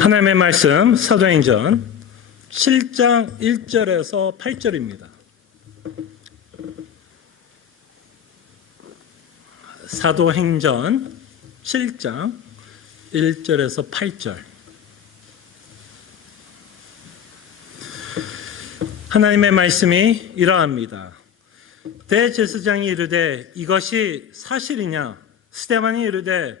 하나님의 말씀 사도행전 7장 1절에서 8절입니다. 사도행전 7장 1절에서 8절. 하나님의 말씀이 이러합니다. 대제사장이 이르되 이것이 사실이냐? 스데반이 이르되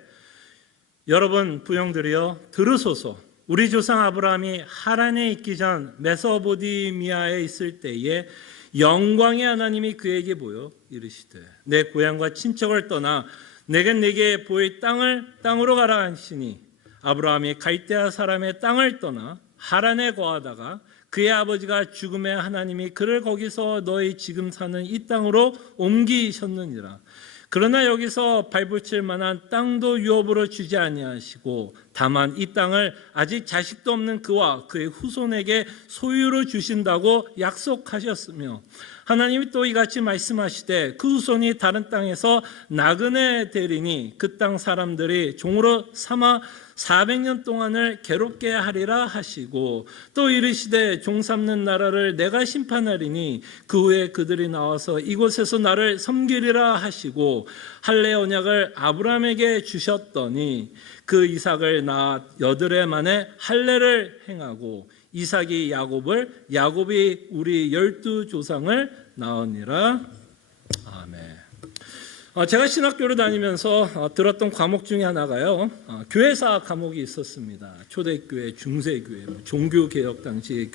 여러분 부형들이여 들으소서. 우리 조상 아브라함이 하란에 있기 전 메소포타미아에 있을 때에 영광의 하나님이 그에게 보여 이르시되 내 고향과 친척을 떠나 내게 보일 땅으로 가라 하시니 아브라함이 갈대아 사람의 땅을 떠나 하란에 거하다가 그의 아버지가 죽음에 하나님이 그를 거기서 너희 지금 사는 이 땅으로 옮기셨느니라. 그러나 여기서 발붙일 만한 땅도 유업으로 주지 아니하시고 다만 이 땅을 아직 자식도 없는 그와 그의 후손에게 소유로 주신다고 약속하셨으며 하나님이 또 이같이 말씀하시되 그 후손이 다른 땅에서 나그네 되리니 그 땅 사람들이 종으로 삼아 400년 동안을 괴롭게 하리라 하시고 또 이르시되 종 삼는 나라를 내가 심판하리니 그 후에 그들이 나와서 이곳에서 나를 섬기리라 하시고 할례 언약을 아브라함에게 주셨더니 그 이삭을 낳아 8해 만에 할례를 행하고 이삭이 야곱을 야곱이 우리 12조상을 낳으니라. 아멘. 제가 신학교를 다니면서 들었던 과목 중에 하나가요, 교회사 과목이 있었습니다. 초대교회, 중세교회, 종교개혁 당시의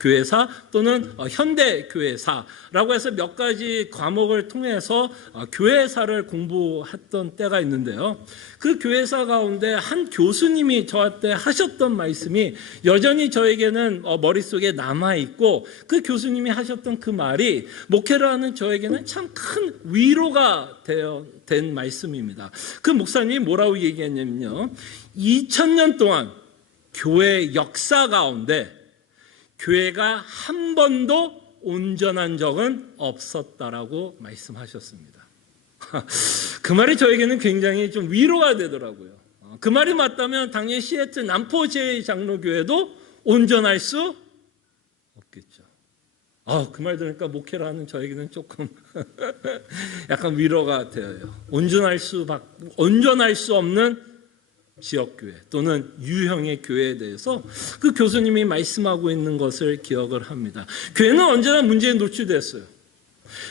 교회사 또는 현대교회사라고 해서 몇 가지 과목을 통해서 교회사를 공부했던 때가 있는데요. 그 교회사 가운데 한 교수님이 저한테 하셨던 말씀이 여전히 저에게는 머릿속에 남아있고 그 교수님이 하셨던 그 말이 목회를 하는 저에게는 참 큰 위로가 된 말씀입니다. 그 목사님이 뭐라고 얘기했냐면요, 2000년 동안 교회 역사 가운데 교회가 한 번도 온전한 적은 없었다라고 말씀하셨습니다. 그 말이 저에게는 굉장히 좀 위로가 되더라고요. 그 말이 맞다면 당연히 시애틀 남포 제 장로교회도 온전할 수 없겠죠. 그 말 들으니까 목회를 하는 저에게는 조금 약간 위로가 되어요. 온전할 수 없는 지역교회 또는 유형의 교회에 대해서 그 교수님이 말씀하고 있는 것을 기억을 합니다. 교회는 언제나 문제에 노출됐어요.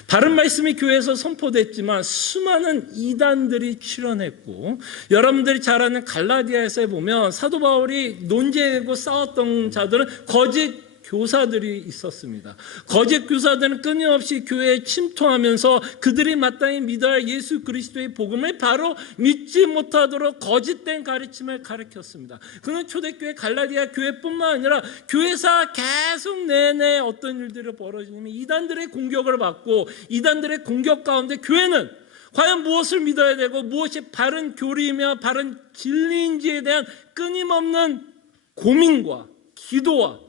바른 말씀이 교회에서 선포됐지만 수많은 이단들이 출현했고, 여러분들이 잘 아는 갈라디아에서 보면 사도 바울이 논쟁하고 싸웠던 자들은 거짓 교사들이 있었습니다. 거짓 교사들은 끊임없이 교회에 침투하면서 그들이 마땅히 믿어야 할 예수 그리스도의 복음을 바로 믿지 못하도록 거짓된 가르침을 가르쳤습니다. 그는 초대교회 갈라디아 교회뿐만 아니라 교회사 계속 내내 어떤 일들이 벌어지냐면 이단들의 공격을 받고 이단들의 공격 가운데 교회는 과연 무엇을 믿어야 되고 무엇이 바른 교리이며 바른 진리인지에 대한 끊임없는 고민과 기도와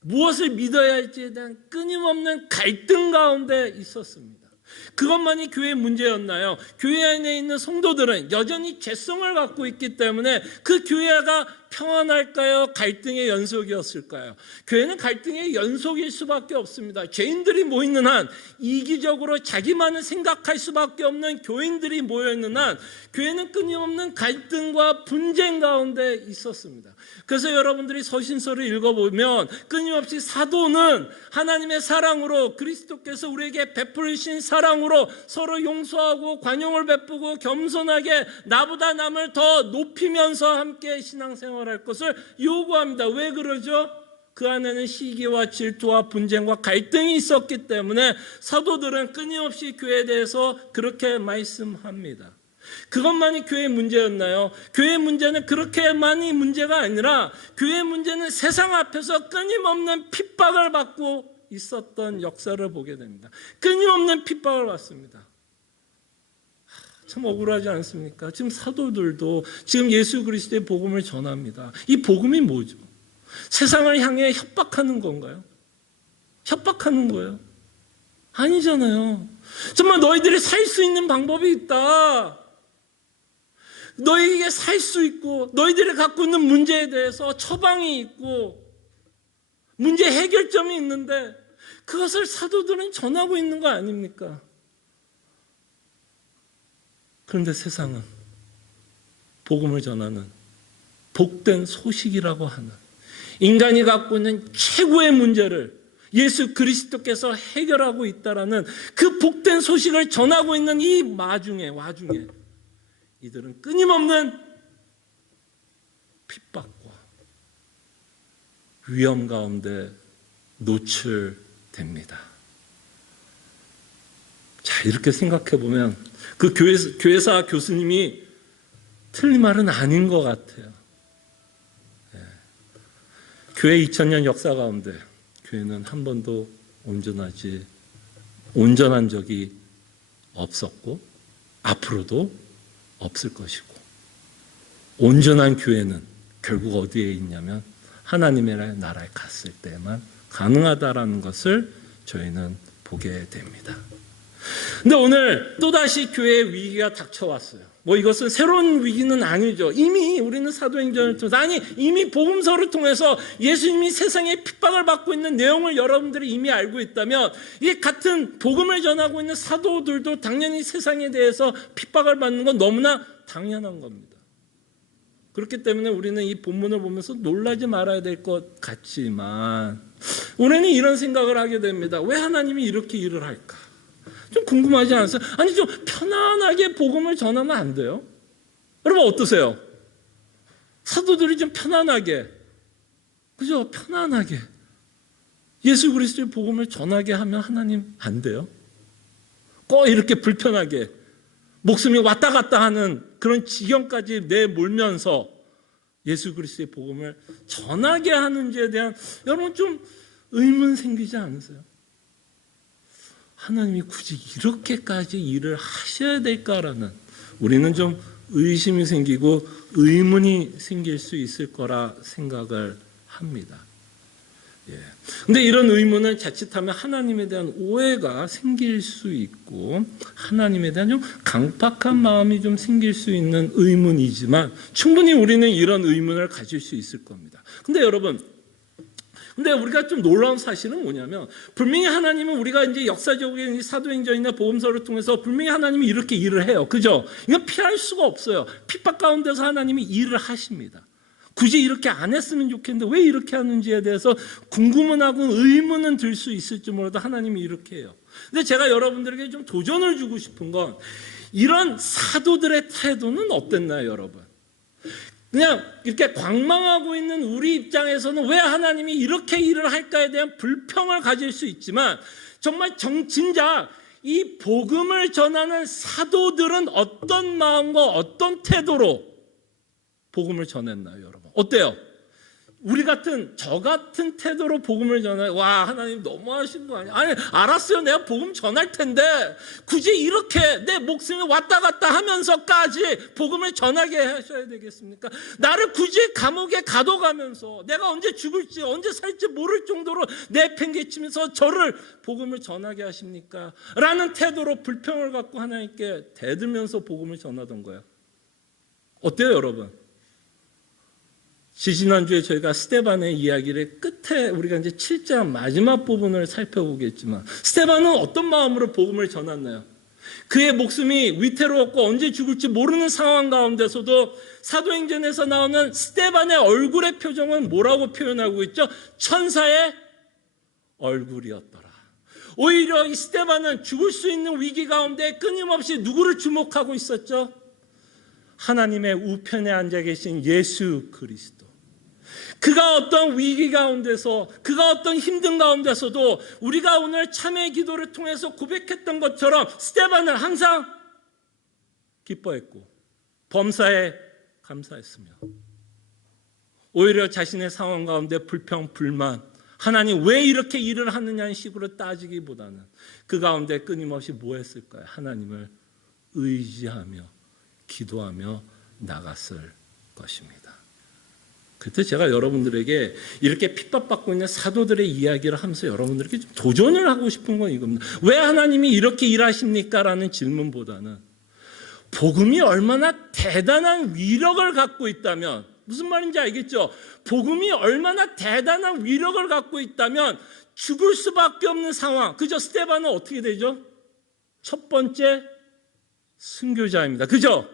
무엇을 믿어야 할지에 대한 끊임없는 갈등 가운데 있었습니다. 그것만이 교회의 문제였나요? 교회 안에 있는 성도들은 여전히 죄성을 갖고 있기 때문에 그 교회가 평안할까요? 갈등의 연속이었을까요? 교회는 갈등의 연속일 수밖에 없습니다. 죄인들이 모이는 한, 이기적으로 자기만을 생각할 수밖에 없는 교인들이 모여있는 한 교회는 끊임없는 갈등과 분쟁 가운데 있었습니다. 그래서 여러분들이 서신서를 읽어보면 끊임없이 사도는 하나님의 사랑으로, 그리스도께서 우리에게 베풀으신 사랑으로 서로 용서하고 관용을 베푸고 겸손하게 나보다 남을 더 높이면서 함께 신앙생활할 것을 요구합니다. 왜 그러죠? 그 안에는 시기와 질투와 분쟁과 갈등이 있었기 때문에 사도들은 끊임없이 교회에 대해서 그렇게 말씀합니다. 그것만이 교회의 문제였나요? 교회의 문제는 그렇게만이 문제가 아니라 교회의 문제는 세상 앞에서 끊임없는 핍박을 받고 있었던 역사를 보게 됩니다. 끊임없는 핍박을 받습니다. 참 억울하지 않습니까? 지금 사도들도 지금 예수 그리스도의 복음을 전합니다. 이 복음이 뭐죠? 세상을 향해 협박하는 건가요? 협박하는 거예요? 아니잖아요. 정말 너희들이 살 수 있는 방법이 있다. 너희에게 살 수 있고 너희들이 갖고 있는 문제에 대해서 처방이 있고 문제 해결점이 있는데 그것을 사도들은 전하고 있는 거 아닙니까? 그런데 세상은 복음을 전하는 복된 소식이라고 하는 인간이 갖고 있는 최고의 문제를 예수 그리스도께서 해결하고 있다라는 그 복된 소식을 전하고 있는 이 와중에 이들은 끊임없는 핍박과 위험 가운데 노출됩니다. 자, 이렇게 생각해 보면 그 교회사 교수님이 틀린 말은 아닌 것 같아요. 교회 2000년 역사 가운데 교회는 한 번도 온전한 적이 없었고 앞으로도 없을 것이고 온전한 교회는 결국 어디에 있냐면 하나님의 나라에 갔을 때만 가능하다라는 것을 저희는 보게 됩니다. 근데 오늘 또다시 교회의 위기가 닥쳐왔어요. 이것은 새로운 위기는 아니죠. 이미 우리는 사도행전을 통해서 이미 복음서를 통해서 예수님이 세상에 핍박을 받고 있는 내용을 여러분들이 이미 알고 있다면 이 같은 복음을 전하고 있는 사도들도 당연히 세상에 대해서 핍박을 받는 건 너무나 당연한 겁니다. 그렇기 때문에 우리는 이 본문을 보면서 놀라지 말아야 될 것 같지만 우리는 이런 생각을 하게 됩니다. 왜 하나님이 이렇게 일을 할까? 좀 궁금하지 않으세요? 아니 좀 편안하게 복음을 전하면 안 돼요? 여러분 어떠세요? 사도들이 좀 편안하게 그죠? 편안하게 예수 그리스도의 복음을 전하게 하면 하나님 안 돼요? 꼭 이렇게 불편하게 목숨이 왔다 갔다 하는 그런 지경까지 내몰면서 예수 그리스도의 복음을 전하게 하는지에 대한 여러분 좀 의문 생기지 않으세요? 하나님이 굳이 이렇게까지 일을 하셔야 될까라는 우리는 좀 의심이 생기고 의문이 생길 수 있을 거라 생각을 합니다. 근데 이런 의문은 자칫하면 하나님에 대한 오해가 생길 수 있고 하나님에 대한 좀 강팍한 마음이 좀 생길 수 있는 의문이지만 충분히 우리는 이런 의문을 가질 수 있을 겁니다. 근데 여러분 근데 우리가 좀 놀라운 사실은 뭐냐면 분명히 하나님은 우리가 이제 역사적인 사도행전이나 복음서를 통해서 분명히 하나님이 이렇게 일을 해요. 그죠? 이건 피할 수가 없어요. 핍박 가운데서 하나님이 일을 하십니다. 굳이 이렇게 안 했으면 좋겠는데 왜 이렇게 하는지에 대해서 궁금은 하고 의문은 들 수 있을지 몰라도 하나님이 이렇게 해요. 근데 제가 여러분들에게 좀 도전을 주고 싶은 건 이런 사도들의 태도는 어땠나요, 여러분? 그냥 이렇게 광망하고 있는 우리 입장에서는 왜 하나님이 이렇게 일을 할까에 대한 불평을 가질 수 있지만 정말 진짜 이 복음을 전하는 사도들은 어떤 마음과 어떤 태도로 복음을 전했나요, 여러분? 어때요? 저 같은 태도로 복음을 전해. 와, 하나님 너무하신 거 아니야? 아니, 알았어요. 내가 복음 전할 텐데 굳이 이렇게 내 목숨이 왔다 갔다 하면서까지 복음을 전하게 하셔야 되겠습니까? 나를 굳이 감옥에 가둬가면서 내가 언제 죽을지 언제 살지 모를 정도로 내팽개치면서 저를 복음을 전하게 하십니까? 라는 태도로 불평을 갖고 하나님께 대들면서 복음을 전하던 거예요. 어때요, 여러분? 지난주에 저희가 스데반의 이야기를 끝에 우리가 이제 7장 마지막 부분을 살펴보겠지만 스데반은 어떤 마음으로 복음을 전했나요? 그의 목숨이 위태로웠고 언제 죽을지 모르는 상황 가운데서도 사도행전에서 나오는 스데반의 얼굴의 표정은 뭐라고 표현하고 있죠? 천사의 얼굴이었더라. 오히려 이 스데반은 죽을 수 있는 위기 가운데 끊임없이 누구를 주목하고 있었죠? 하나님의 우편에 앉아 계신 예수 그리스도. 그가 어떤 위기 가운데서 그가 어떤 힘든 가운데서도 우리가 오늘 참회 기도를 통해서 고백했던 것처럼 스데반은 항상 기뻐했고 범사에 감사했으며 오히려 자신의 상황 가운데 불평, 불만 하나님 왜 이렇게 일을 하느냐는 식으로 따지기보다는 그 가운데 끊임없이 뭐 했을까요? 하나님을 의지하며 기도하며 나갔을 것입니다. 그때 제가 여러분들에게 이렇게 핍박받고 있는 사도들의 이야기를 하면서 여러분들에게 좀 도전을 하고 싶은 건 이겁니다. 왜 하나님이 이렇게 일하십니까? 라는 질문보다는 복음이 얼마나 대단한 위력을 갖고 있다면, 무슨 말인지 알겠죠? 복음이 얼마나 대단한 위력을 갖고 있다면 죽을 수밖에 없는 상황. 그죠? 스데반은 어떻게 되죠? 첫 번째 순교자입니다. 그죠?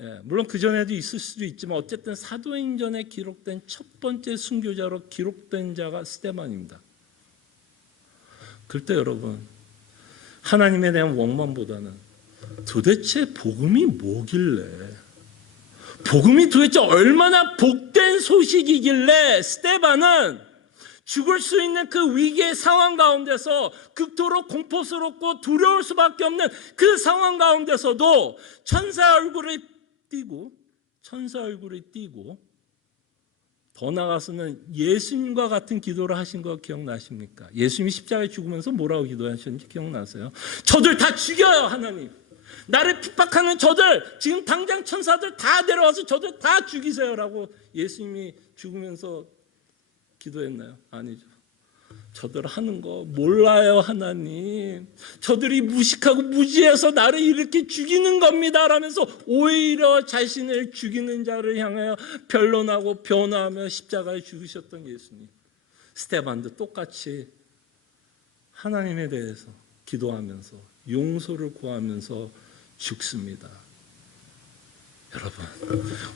예, 물론 그전에도 있을 수도 있지만 어쨌든 사도행전에 기록된 첫 번째 순교자로 기록된 자가 스데반입니다. 그럴 때 여러분, 하나님에 대한 원망보다는 도대체 복음이 뭐길래, 복음이 도대체 얼마나 복된 소식이길래 스데반은 죽을 수 있는 그 위기의 상황 가운데서 극도로 공포스럽고 두려울 수밖에 없는 그 상황 가운데서도 천사 얼굴을 띄고 더 나아가서는 예수님과 같은 기도를 하신 거 기억나십니까? 예수님이 십자가에 죽으면서 뭐라고 기도하셨는지 기억나세요? 저들 다 죽여요, 하나님. 나를 핍박하는 저들, 지금 당장 천사들 다 데려와서 저들 다 죽이세요라고 예수님이 죽으면서 기도했나요? 아니죠. 저들 하는 거 몰라요, 하나님. 저들이 무식하고 무지해서 나를 이렇게 죽이는 겁니다 라면서 오히려 자신을 죽이는 자를 향하여 변론하고 변호하며 십자가에 죽으셨던 예수님. 스데반도 똑같이 하나님에 대해서 기도하면서 용서를 구하면서 죽습니다. 여러분,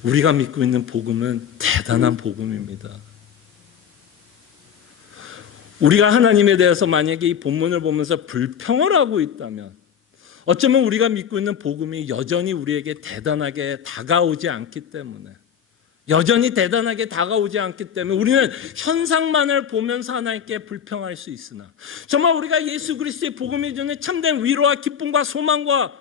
우리가 믿고 있는 복음은 대단한 복음입니다. 우리가 하나님에 대해서 만약에 이 본문을 보면서 불평을 하고 있다면, 어쩌면 우리가 믿고 있는 복음이 여전히 우리에게 대단하게 다가오지 않기 때문에, 우리는 현상만을 보면서 하나님께 불평할 수 있으나, 정말 우리가 예수 그리스도의 복음이 주는 참된 위로와 기쁨과 소망과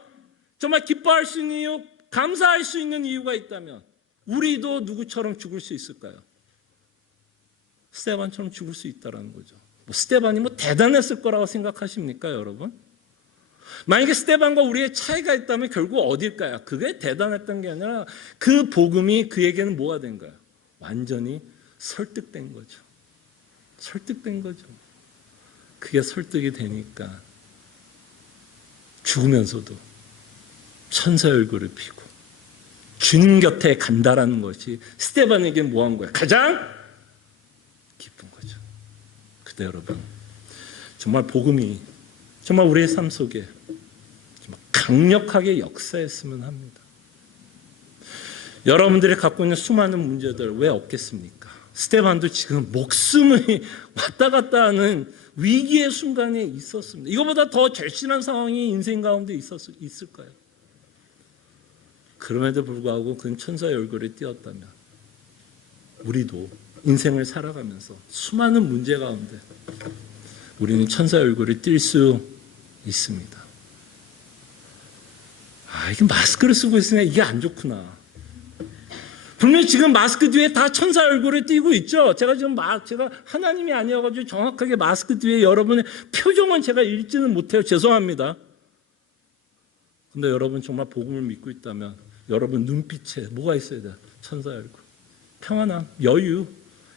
정말 기뻐할 수 있는 이유, 감사할 수 있는 이유가 있다면 우리도 누구처럼 죽을 수 있을까요? 스데반처럼 죽을 수 있다는 거죠. 스데반이 대단했을 거라고 생각하십니까, 여러분? 만약에 스데반과 우리의 차이가 있다면 결국 어딜까요? 그게 대단했던 게 아니라 그 복음이 그에게는 뭐가 된 거예요? 완전히 설득된 거죠. 그게 설득이 되니까 죽으면서도 천사의 얼굴을 피고 주님 곁에 간다라는 것이 스데반에게 뭐 한 거예요? 가장 기쁜 거죠. 그때 여러분, 정말 복음이 정말 우리의 삶 속에 정말 강력하게 역사했으면 합니다. 여러분들이 갖고 있는 수많은 문제들 왜 없겠습니까? 스데반도 지금 목숨이 왔다 갔다 하는 위기의 순간에 있었습니다. 이거보다 더 절실한 상황이 인생 가운데 있을까요? 그럼에도 불구하고 그는 천사의 얼굴에 띄었다면 우리도 인생을 살아가면서 수많은 문제 가운데 우리는 천사의 얼굴에 띌 수 있습니다. 이게 마스크를 쓰고 있으니까 이게 안 좋구나. 분명히 지금 마스크 뒤에 다 천사 얼굴을 띄고 있죠. 제가 하나님이 아니어가지고 정확하게 마스크 뒤에 여러분의 표정은 제가 읽지는 못해요. 죄송합니다. 근데 여러분 정말 복음을 믿고 있다면 여러분 눈빛에 뭐가 있어야 돼요? 천사의 얼굴. 평안함, 여유.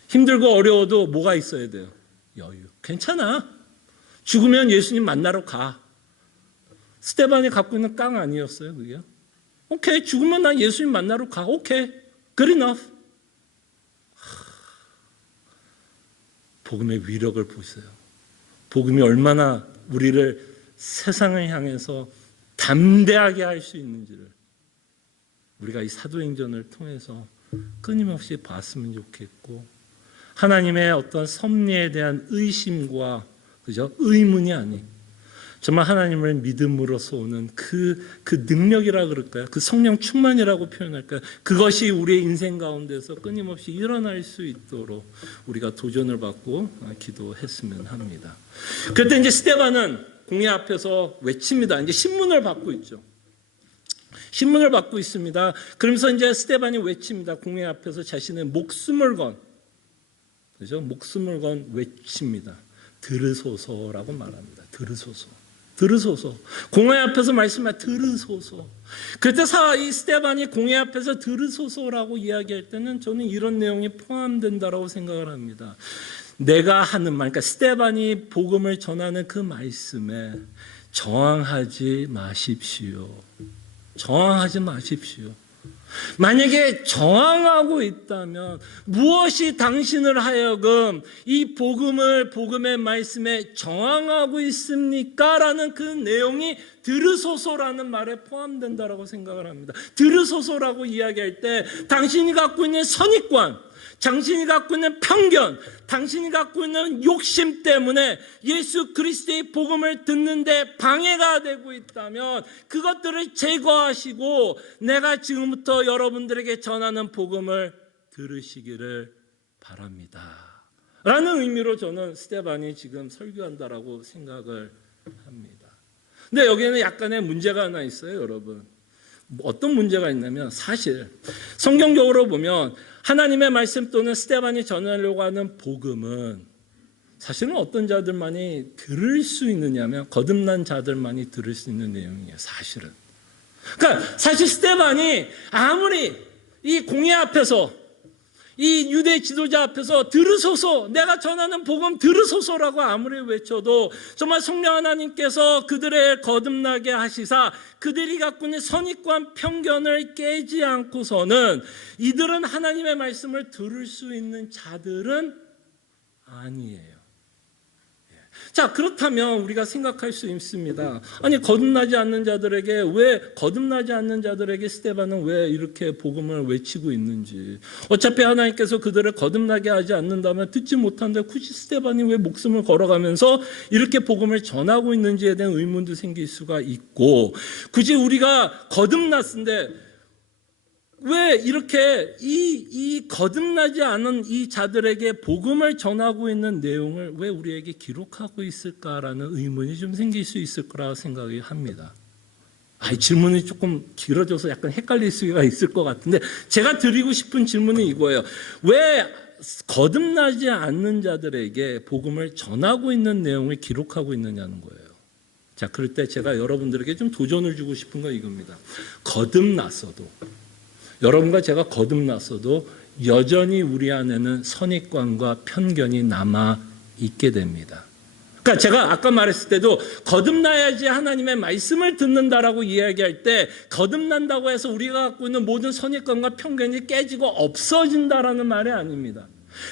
힘들고 어려워도 뭐가 있어야 돼요? 여유. 괜찮아. 죽으면 예수님 만나러 가. 스데반이 갖고 있는 깡 아니었어요, 그게? 오케이, 죽으면 난 예수님 만나러 가. 오케이, good enough. 복음의 위력을 보세요. 복음이 얼마나 우리를 세상을 향해서 담대하게 할 수 있는지를 우리가 이 사도행전을 통해서 끊임없이 봤으면 좋겠고, 하나님의 어떤 섭리에 대한 의심과 의문이 아닌 정말 하나님을 믿음으로써 오는 그 능력이라 그럴까요? 그 성령 충만이라고 표현할까요? 그것이 우리의 인생 가운데서 끊임없이 일어날 수 있도록 우리가 도전을 받고 기도했으면 합니다. 그때 이제 스데반은 공회 앞에서 외칩니다. 이제 신문을 받고 있죠. 신문을 받고 있습니다. 그러면서 이제 스데반이 외칩니다. 공회 앞에서 자신의 목숨을 건 외칩니다. 들으소서라고 말합니다. 들으소서. 공회 앞에서 말씀합니다. 들으소서. 그때 이 스데반이 공회 앞에서 들으소서라고 이야기할 때는 저는 이런 내용이 포함된다라고 생각을 합니다. 내가 하는 말, 그러니까 스데반이 복음을 전하는 그 말씀에 저항하지 마십시오. 저항하지 마십시오. 만약에 저항하고 있다면 무엇이 당신을 하여금 이 복음의 말씀에 저항하고 있습니까? 라는 그 내용이 들으소서라는 말에 포함된다라고 생각을 합니다. 들으소서라고 이야기할 때 당신이 갖고 있는 선입관, 당신이 갖고 있는 편견, 당신이 갖고 있는 욕심 때문에 예수 그리스도의 복음을 듣는데 방해가 되고 있다면 그것들을 제거하시고 내가 지금부터 여러분들에게 전하는 복음을 들으시기를 바랍니다. 라는 의미로 저는 스데반이 지금 설교한다라고 생각을 합니다. 근데 여기에는 약간의 문제가 하나 있어요, 여러분. 어떤 문제가 있냐면 사실 성경적으로 보면 하나님의 말씀 또는 스데반이 전하려고 하는 복음은 사실은 어떤 자들만이 들을 수 있느냐면 거듭난 자들만이 들을 수 있는 내용이에요. 사실은. 그러니까 사실 스데반이 아무리 이 공회 앞에서 이 유대 지도자 앞에서 들으소서, 내가 전하는 복음 들으소서라고 아무리 외쳐도 정말 성령 하나님께서 그들의 거듭나게 하시사 그들이 갖고 있는 선입관 편견을 깨지 않고서는 이들은 하나님의 말씀을 들을 수 있는 자들은 아니에요. 자, 그렇다면 우리가 생각할 수 있습니다. 아니, 거듭나지 않는 자들에게 스데반은 왜 이렇게 복음을 외치고 있는지. 어차피 하나님께서 그들을 거듭나게 하지 않는다면 듣지 못한데 굳이 스데반이 왜 목숨을 걸어가면서 이렇게 복음을 전하고 있는지에 대한 의문도 생길 수가 있고, 굳이 우리가 거듭났는데 왜 이렇게 이 거듭나지 않은 이 자들에게 복음을 전하고 있는 내용을 왜 우리에게 기록하고 있을까라는 의문이 좀 생길 수 있을 거라고 생각이 합니다. 질문이 조금 길어져서 약간 헷갈릴 수가 있을 것 같은데 제가 드리고 싶은 질문은 이거예요. 왜 거듭나지 않는 자들에게 복음을 전하고 있는 내용을 기록하고 있느냐는 거예요. 자, 그럴 때 제가 여러분들에게 좀 도전을 주고 싶은 건 이겁니다. 여러분과 제가 거듭났어도 여전히 우리 안에는 선입관과 편견이 남아 있게 됩니다. 그러니까 제가 아까 말했을 때도 거듭나야지 하나님의 말씀을 듣는다라고 이야기할 때 거듭난다고 해서 우리가 갖고 있는 모든 선입관과 편견이 깨지고 없어진다라는 말이 아닙니다.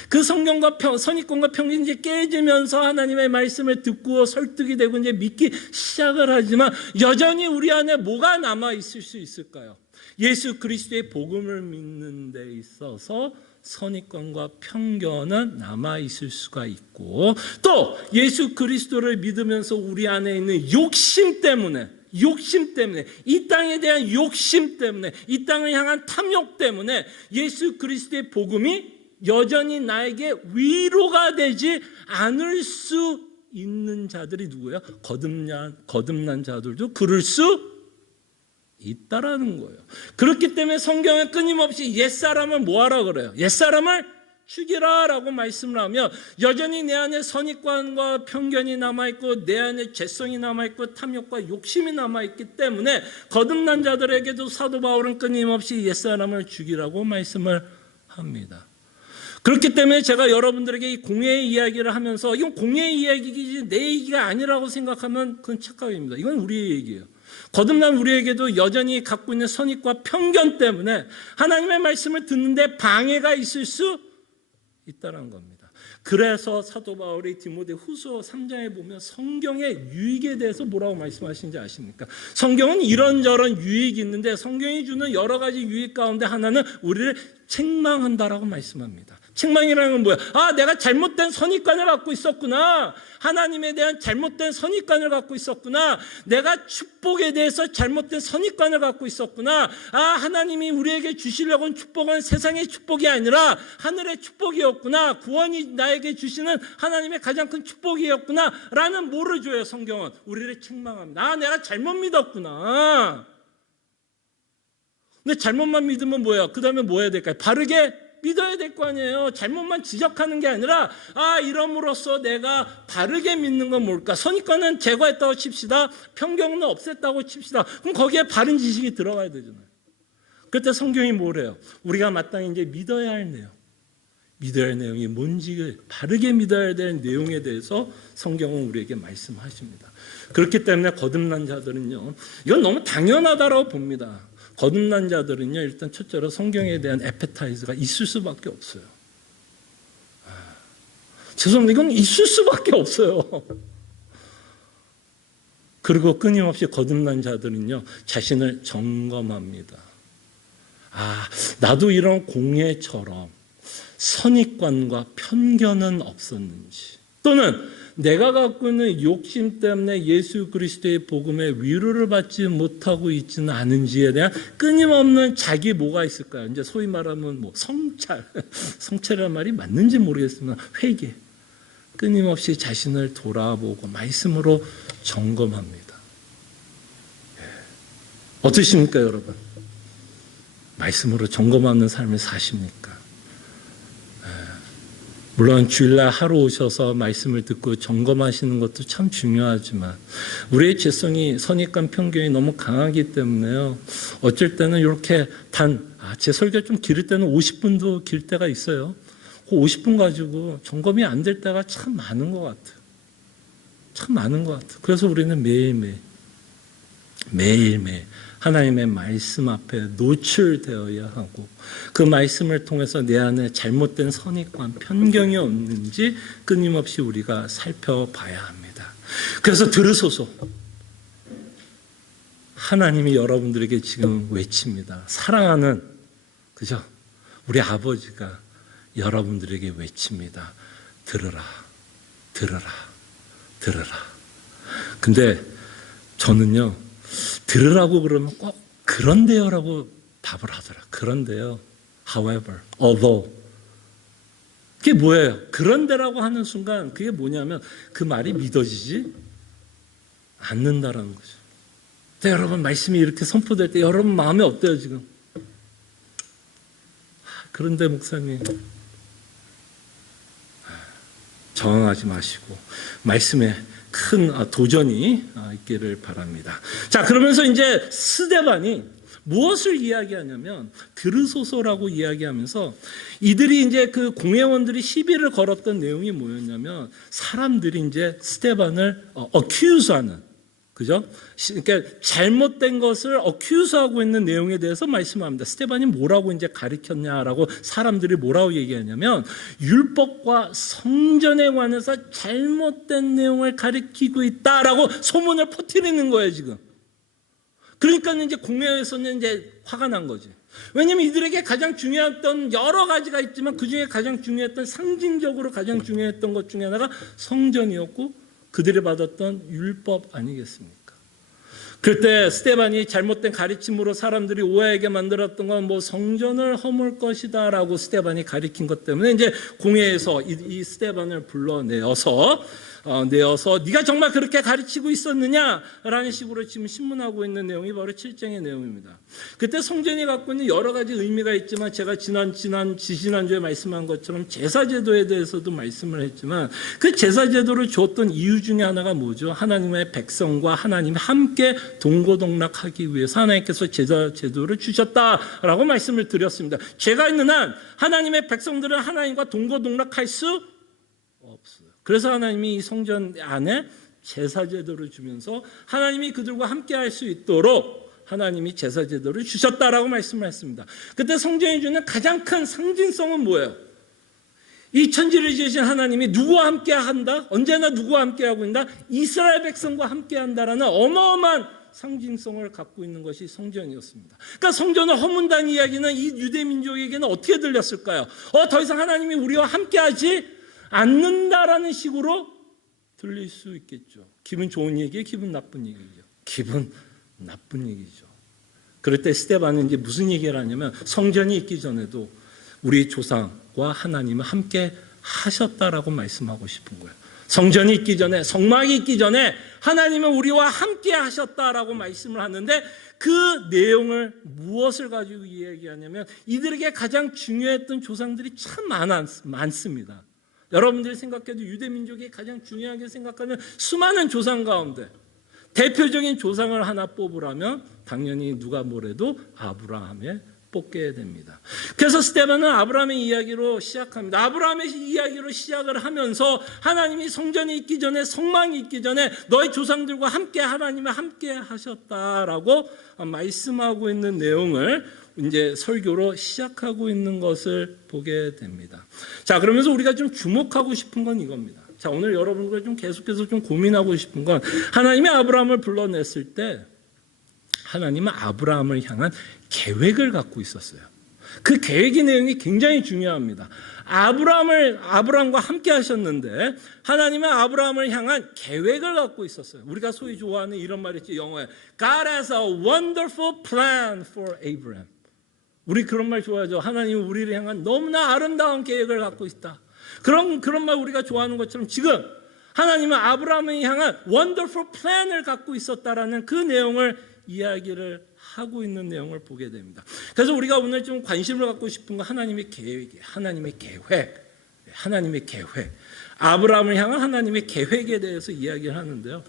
그 선입관과 편견이 이제 깨지면서 하나님의 말씀을 듣고 설득이 되고 이제 믿기 시작을 하지만 여전히 우리 안에 뭐가 남아 있을 수 있을까요? 예수 그리스도의 복음을 믿는 데 있어서 선입관과 편견은 남아있을 수가 있고 또 예수 그리스도를 믿으면서 우리 안에 있는 욕심 때문에 이 땅에 대한 욕심 때문에 이 땅을 향한 탐욕 때문에 예수 그리스도의 복음이 여전히 나에게 위로가 되지 않을 수 있는 자들이 누구예요? 거듭난 자들도 그럴 수 있다라는 거예요. 그렇기 때문에 성경은 끊임없이 옛사람을 뭐하라 그래요? 옛사람을 죽이라라고 말씀을 하며 여전히 내 안에 선입관과 편견이 남아있고 내 안에 죄성이 남아있고 탐욕과 욕심이 남아있기 때문에 거듭난 자들에게도 사도 바울은 끊임없이 옛사람을 죽이라고 말씀을 합니다. 그렇기 때문에 제가 여러분들에게 이 공예의 이야기를 하면서 이건 공예의 이야기이지 내 얘기가 아니라고 생각하면 그건 착각입니다. 이건 우리의 얘기예요. 거듭난 우리에게도 여전히 갖고 있는 선입과 편견 때문에 하나님의 말씀을 듣는데 방해가 있을 수 있다는 겁니다. 그래서 사도 바울이 디모데 후서 3장에 보면 성경의 유익에 대해서 뭐라고 말씀하시는지 아십니까? 성경은 이런저런 유익이 있는데 성경이 주는 여러 가지 유익 가운데 하나는 우리를 책망한다라고 말씀합니다. 책망이라는 건 뭐야? 내가 잘못된 선입관을 갖고 있었구나. 하나님에 대한 잘못된 선입관을 갖고 있었구나. 내가 축복에 대해서 잘못된 선입관을 갖고 있었구나. 하나님이 우리에게 주시려고 한 축복은 세상의 축복이 아니라 하늘의 축복이었구나. 구원이 나에게 주시는 하나님의 가장 큰 축복이었구나. 라는 뭐를 줘요, 성경은? 우리를 책망합니다. 내가 잘못 믿었구나. 근데 잘못만 믿으면 뭐야? 그 다음에 뭐 해야 될까요? 바르게 믿어야 될 거 아니에요. 잘못만 지적하는 게 아니라 이럼으로써 내가 바르게 믿는 건 뭘까? 선입관은 제거했다고 칩시다. 편견은 없앴다고 칩시다. 그럼 거기에 바른 지식이 들어가야 되잖아요. 그때 성경이 뭐래요? 우리가 마땅히 이제 믿어야 할 내용. 믿어야 할 내용이 뭔지 바르게 믿어야 될 내용에 대해서 성경은 우리에게 말씀하십니다. 그렇기 때문에 거듭난 자들은요, 이건 너무 당연하다고 봅니다. 거듭난 자들은요, 일단 첫째로 성경에 대한 에페타이즈가 있을 수밖에 없어요. 죄송합니다. 이건 있을 수밖에 없어요. 그리고 끊임없이 거듭난 자들은요, 자신을 점검합니다. 나도 이런 공예처럼 선입관과 편견은 없었는지, 또는 내가 갖고 있는 욕심 때문에 예수 그리스도의 복음에 위로를 받지 못하고 있지는 않은지에 대한 끊임없는 자기 뭐가 있을까요? 이제 소위 말하면 뭐 성찰, 성찰이라는 말이 맞는지 모르겠지만 회개, 끊임없이 자신을 돌아보고 말씀으로 점검합니다. 어떠십니까, 여러분? 말씀으로 점검하는 삶을 사십니까? 물론 주일날 하루 오셔서 말씀을 듣고 점검하시는 것도 참 중요하지만 우리의 죄성이 선입관 편견이 너무 강하기 때문에요. 어쩔 때는 이렇게 제 설교 좀 길을 때는 50분도 길 때가 있어요. 그 50분 가지고 점검이 안 될 때가 참 많은 것 같아요. 참 많은 것 같아요. 그래서 우리는 매일매일 하나님의 말씀 앞에 노출되어야 하고 그 말씀을 통해서 내 안에 잘못된 선입관, 편견이 없는지 끊임없이 우리가 살펴봐야 합니다. 그래서 들으소서. 하나님이 여러분들에게 지금 외칩니다. 사랑하는 그죠? 우리 아버지가 여러분들에게 외칩니다. 들으라, 들으라, 들으라. 근데 저는요, 들으라고 그러면 꼭 그런데요라고 답을 하더라. 그런데요, however, although. 그게 뭐예요? 그런데라고 하는 순간 그게 뭐냐면 그 말이 믿어지지 않는다라는 거죠. 근데 여러분 말씀이 이렇게 선포될 때 여러분 마음이 어때요 지금? 그런데 목사님 저항하지 마시고 말씀에 큰 도전이 있기를 바랍니다. 자, 그러면서 이제 스데반이 무엇을 이야기하냐면 들으소서라고 이야기하면서 이들이 이제 그 공회원들이 시비를 걸었던 내용이 뭐였냐면 사람들이 이제 스데반을 어큐즈하는 그죠? 그러니까 잘못된 것을 어큐즈하고 있는 내용에 대해서 말씀합니다. 스데반이 뭐라고 이제 가르쳤냐라고 사람들이 뭐라고 얘기하냐면 율법과 성전에 관해서 잘못된 내용을 가르치고 있다라고 소문을 퍼뜨리는 거예요, 지금. 그러니까 이제 공회에서는 이제 화가 난 거지. 왜냐면 이들에게 가장 중요했던 여러 가지가 있지만 그 중에 가장 중요했던 상징적으로 가장 중요했던 것 중에 하나가 성전이었고 그들이 받았던 율법 아니겠습니까? 그때 스데반이 잘못된 가르침으로 사람들이 오해하게 만들었던 건 뭐 성전을 허물 것이다라고 스데반이 가르친 것 때문에 이제 공회에서 이 스데반을 불러내어서 네가 정말 그렇게 가르치고 있었느냐라는 식으로 지금 신문하고 있는 내용이 바로 7장의 내용입니다. 그때 성전이 갖고 있는 여러 가지 의미가 있지만 제가 지난주에 말씀한 것처럼 제사제도에 대해서도 말씀을 했지만 그 제사제도를 줬던 이유 중에 하나가 뭐죠? 하나님의 백성과 하나님이 함께 동고동락하기 위해서 하나님께서 제사제도를 주셨다라고 말씀을 드렸습니다. 죄가 있는 한 하나님의 백성들은 하나님과 동고동락할 수 없어요. 그래서 하나님이 이 성전 안에 제사제도를 주면서 하나님이 그들과 함께 할 수 있도록 하나님이 제사제도를 주셨다라고 말씀을 했습니다. 그때 성전이 주는 가장 큰 상징성은 뭐예요? 이 천지를 지으신 하나님이 누구와 함께 한다? 언제나 누구와 함께 하고 있다? 이스라엘 백성과 함께 한다라는 어마어마한 상징성을 갖고 있는 것이 성전이었습니다. 그러니까 성전을 허문다는 이야기는 이 유대민족에게는 어떻게 들렸을까요? 더 이상 하나님이 우리와 함께 하지 않는다라는 식으로 들릴 수 있겠죠. 기분 좋은 얘기예요? 기분 나쁜 얘기죠? 기분 나쁜 얘기죠. 그럴 때 스데반은 이제 무슨 얘기를 하냐면 성전이 있기 전에도 우리 조상과 하나님은 함께 하셨다라고 말씀하고 싶은 거예요. 성전이 있기 전에, 성막이 있기 전에 하나님은 우리와 함께 하셨다라고 말씀을 하는데 그 내용을 무엇을 가지고 이야기하냐면 이들에게 가장 중요했던 조상들이 참 많습니다. 여러분들이 생각해도 유대민족이 가장 중요하게 생각하는 수많은 조상 가운데 대표적인 조상을 하나 뽑으라면 당연히 누가 뭐래도 아브라함의 뽑게 됩니다. 그래서 스데반은 아브라함의 이야기로 시작합니다. 아브라함의 이야기로 시작을 하면서 하나님이 성전이 있기 전에, 성망이 있기 전에 너희 조상들과 함께 하나님이 함께 하셨다라고 말씀하고 있는 내용을 이제 설교로 시작하고 있는 것을 보게 됩니다. 자, 그러면서 우리가 좀 주목하고 싶은 건 이겁니다. 자, 오늘 여러분과 좀 계속해서 좀 고민하고 싶은 건, 하나님이 아브라함을 불러냈을 때 하나님은 아브라함을 향한 계획을 갖고 있었어요. 그 계획의 내용이 굉장히 중요합니다. 아브라함과 함께 하셨는데 하나님은 아브라함을 향한 계획을 갖고 있었어요. 우리가 소위 좋아하는 이런 말이 있지, 영어에 God has a wonderful plan for Abraham. 우리 그런 말 좋아하죠. 하나님은 우리를 향한 너무나 아름다운 계획을 갖고 있다. 그런 말 우리가 좋아하는 것처럼 지금 하나님은 아브라함을 향한 wonderful plan을 갖고 있었다라는 그 내용을 이야기를 하고 있는 내용을 보게 됩니다. 그래서 우리가 오늘 좀 관심을 갖고 싶은 건 하나님의 계획, 하나님의 계획. 아브라함을 향한 하나님의 계획에 대해서 이야기를 하는데요.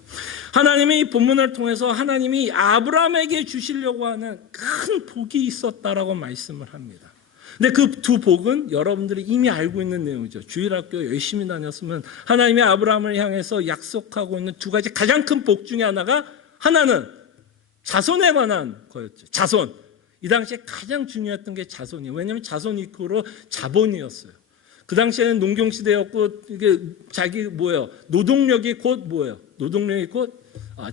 하나님의 이 본문을 통해서 하나님이 아브라함에게 주시려고 하는 큰 복이 있었다라고 말씀을 합니다. 근데 그 두 복은 여러분들이 이미 알고 있는 내용이죠. 주일학교 열심히 다녔으면 하나님이 아브라함을 향해서 약속하고 있는 두 가지 가장 큰 복 중에 하나는 자손에 관한 거였죠. 자손. 이 당시에 가장 중요했던 게 자손이에요. 왜냐하면 자손 이후로 자본이었어요. 그 당시에는 농경시대였고, 이게 노동력이 곧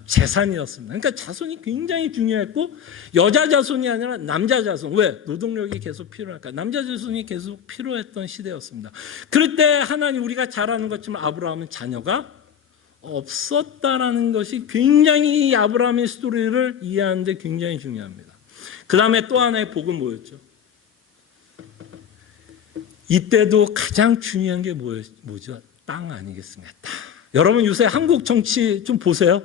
재산이었습니다. 그러니까 자손이 굉장히 중요했고, 여자 자손이 아니라 남자 자손. 왜? 노동력이 계속 필요하니까. 남자 자손이 계속 필요했던 시대였습니다. 그럴 때 하나님, 우리가 잘 아는 것처럼 아브라함은 자녀가 없었다라는 것이 굉장히 이 아브라함의 스토리를 이해하는 데 굉장히 중요합니다. 그 다음에 또 하나의 복은 뭐였죠? 이때도 가장 중요한 게 뭐죠? 땅 아니겠습니까? 땅. 여러분 요새 한국 정치 좀 보세요.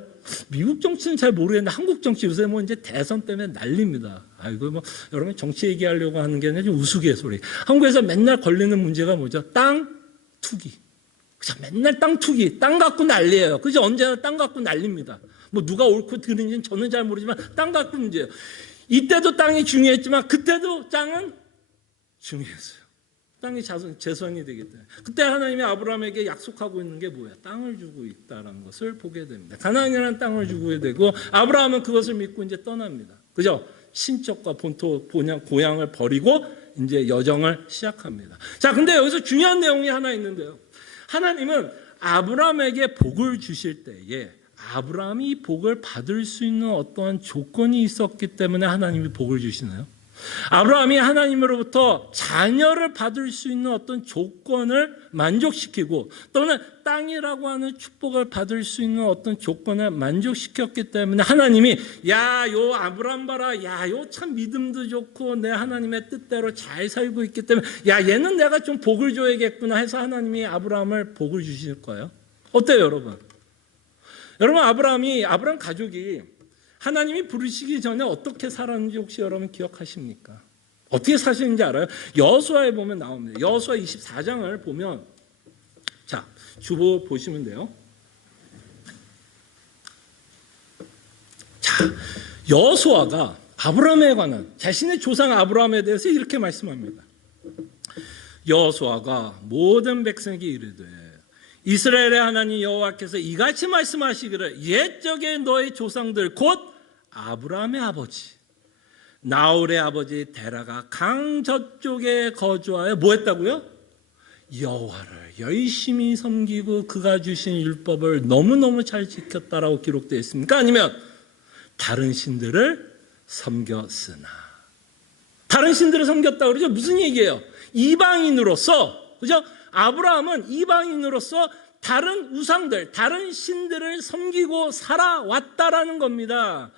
미국 정치는 잘 모르겠는데 한국 정치 요새 이제 대선 때문에 난립니다. 아이고 여러분 정치 얘기하려고 하는 게 아니라 좀 우스갯소리. 한국에서 맨날 걸리는 문제가 뭐죠? 땅 투기. 그죠? 맨날 땅 투기, 땅 갖고 난리예요. 그죠? 언제나 땅 갖고 난립니다. 누가 옳고 그른지는 저는 잘 모르지만 땅 갖고 문제예요. 이때도 땅이 중요했지만 그때도 땅은 중요했어요. 땅이 재산이 되기 때문에. 그때 하나님이 아브라함에게 약속하고 있는 게 뭐야? 땅을 주고 있다는 것을 보게 됩니다. 가나안이라는 땅을 주고 되고 아브라함은 그것을 믿고 이제 떠납니다. 그죠? 친척과 본토, 고향을 버리고 이제 여정을 시작합니다. 자, 근데 여기서 중요한 내용이 하나 있는데요. 하나님은 아브라함에게 복을 주실 때에 아브라함이 이 복을 받을 수 있는 어떠한 조건이 있었기 때문에 하나님이 복을 주시나요? 아브라함이 하나님으로부터 자녀를 받을 수 있는 어떤 조건을 만족시키고 또는 땅이라고 하는 축복을 받을 수 있는 어떤 조건을 만족시켰기 때문에 하나님이 요 아브라함 봐라, 요 참 믿음도 좋고 내 하나님의 뜻대로 잘 살고 있기 때문에 얘는 내가 좀 복을 줘야겠구나 해서 하나님이 아브라함을 복을 주실 거예요. 어때요, 여러분? 여러분 아브라함 가족이 하나님이 부르시기 전에 어떻게 살았는지 혹시 여러분 기억하십니까? 어떻게 사시는지 알아요? 여호수아에 보면 나옵니다. 여호수아 24장을 보면, 자, 주보 보시면 돼요. 자, 여호수아가 아브라함에 관한 자신의 조상 아브라함에 대해서 이렇게 말씀합니다. 여호수아가 모든 백성에게 이르되 이스라엘의 하나님 여호와께서 이같이 말씀하시기를 옛적에 너의 조상들 곧 아브라함의 아버지 나홀의 아버지 데라가 강 저쪽에 거주하여 뭐 했다고요? 여호와를 열심히 섬기고 그가 주신 율법을 너무너무 잘 지켰다라고 기록되어 있습니까? 아니면 다른 신들을 섬겼으나. 다른 신들을 섬겼다 그러죠? 무슨 얘기예요? 이방인으로서, 그죠? 아브라함은 이방인으로서 다른 우상들, 다른 신들을 섬기고 살아왔다라는 겁니다.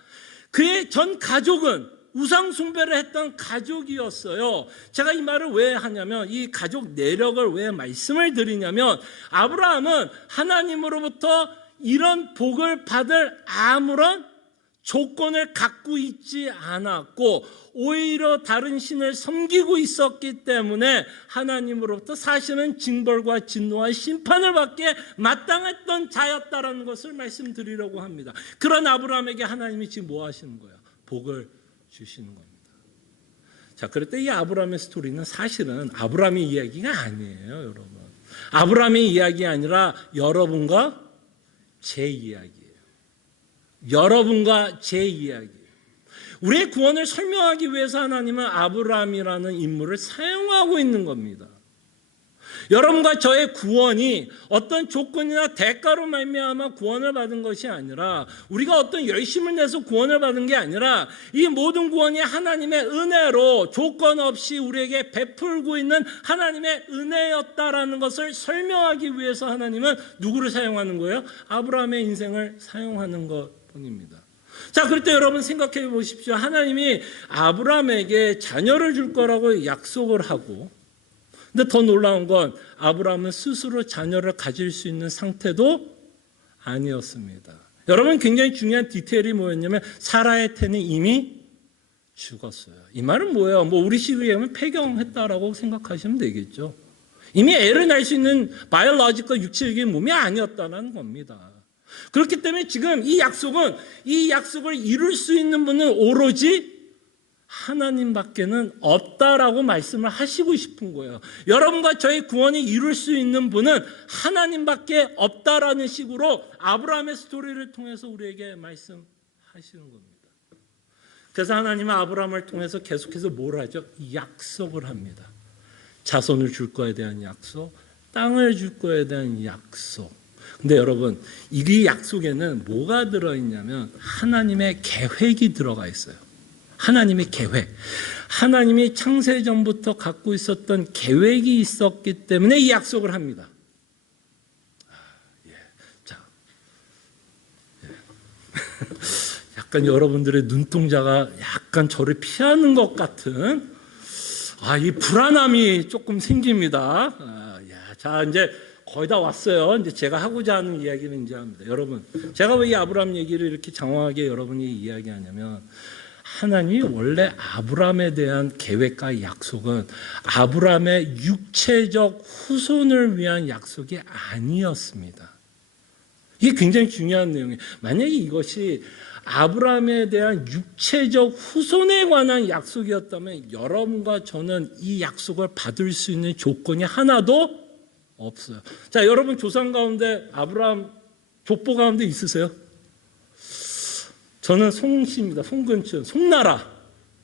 그의 전 가족은 우상 숭배를 했던 가족이었어요. 제가 이 말을 왜 하냐면, 이 가족 내력을 왜 말씀을 드리냐면, 아브라함은 하나님으로부터 이런 복을 받을 아무런 조건을 갖고 있지 않았고 오히려 다른 신을 섬기고 있었기 때문에 하나님으로부터 사실은 징벌과 진노와 심판을 받게 마땅했던 자였다라는 것을 말씀드리려고 합니다. 그런 아브라함에게 하나님이 지금 뭐 하시는 거예요? 복을 주시는 겁니다. 자, 그럴 때 이 아브라함의 스토리는 사실은 아브라함의 이야기가 아니에요, 여러분. 아브라함의 이야기 아니라 여러분과 제 이야기예요. 여러분과 제 이야기예요. 우리의 구원을 설명하기 위해서 하나님은 아브라함이라는 인물을 사용하고 있는 겁니다. 여러분과 저의 구원이 어떤 조건이나 대가로 말미암아 구원을 받은 것이 아니라, 우리가 어떤 열심을 내서 구원을 받은 게 아니라, 이 모든 구원이 하나님의 은혜로 조건 없이 우리에게 베풀고 있는 하나님의 은혜였다라는 것을 설명하기 위해서 하나님은 누구를 사용하는 거예요? 아브라함의 인생을 사용하는 것뿐입니다. 자, 그럴 때 여러분 생각해 보십시오. 하나님이 아브라함에게 자녀를 줄 거라고 약속을 하고, 근데 더 놀라운 건 아브라함은 스스로 자녀를 가질 수 있는 상태도 아니었습니다. 여러분, 굉장히 중요한 디테일이 뭐였냐면 사라의 태는 이미 죽었어요. 이 말은 뭐예요? 우리 시기에 하면 폐경했다라고 생각하시면 되겠죠. 이미 애를 낳을 수 있는 바이올로지컬 육체적인 몸이 아니었다는 겁니다. 그렇기 때문에 지금 이 약속을 이룰 수 있는 분은 오로지 하나님밖에는 없다라고 말씀을 하시고 싶은 거예요. 여러분과 저의 구원이 이룰 수 있는 분은 하나님밖에 없다라는 식으로 아브라함의 스토리를 통해서 우리에게 말씀하시는 겁니다. 그래서 하나님은 아브라함을 통해서 계속해서 뭘 하죠? 약속을 합니다. 자손을 줄 거에 대한 약속, 땅을 줄 거에 대한 약속. 근데 여러분, 이 약속에는 뭐가 들어있냐면 하나님의 계획이 들어가 있어요. 하나님의 계획. 하나님이 창세전부터 갖고 있었던 계획이 있었기 때문에 이 약속을 합니다. 자, 약간 여러분들의 눈동자가 약간 저를 피하는 것 같은 이 불안함이 조금 생깁니다. 자, 이제 거의 다 왔어요. 이제 제가 하고자 하는 이야기는 이제 합니다. 여러분, 제가 왜 이 아브라함 얘기를 이렇게 장황하게 여러분이 이야기하냐면, 하나님이 원래 아브라함에 대한 계획과 약속은 아브라함의 육체적 후손을 위한 약속이 아니었습니다. 이게 굉장히 중요한 내용이에요. 만약에 이것이 아브라함에 대한 육체적 후손에 관한 약속이었다면 여러분과 저는 이 약속을 받을 수 있는 조건이 하나도 없어요. 자, 여러분 조상 가운데 아브라함 족보 가운데 있으세요? 저는 송씨입니다. 송근춘, 송나라.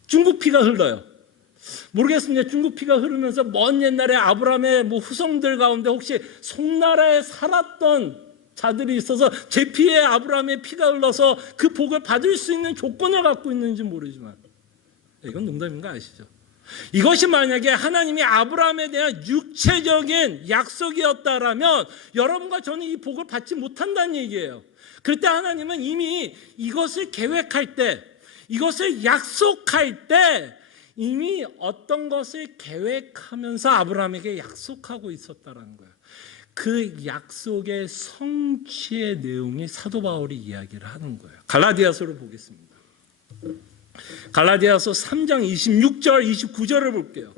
중국 피가 흘러요. 모르겠습니다. 중국 피가 흐르면서 먼 옛날에 아브라함의 후손들 가운데 혹시 송나라에 살았던 자들이 있어서 제 피에 아브라함의 피가 흘러서 그 복을 받을 수 있는 조건을 갖고 있는지 모르지만, 이건 농담인 거 아시죠? 이것이 만약에 하나님이 아브라함에 대한 육체적인 약속이었다라면 여러분과 저는 이 복을 받지 못한다는 얘기예요. 그럴 때 하나님은 이미 이것을 계획할 때, 이것을 약속할 때 이미 어떤 것을 계획하면서 아브라함에게 약속하고 있었다는 거예요. 그 약속의 성취의 내용이 사도 바울이 이야기를 하는 거예요. 갈라디아서를 보겠습니다. 갈라디아서 3장 26절, 29절을 볼게요.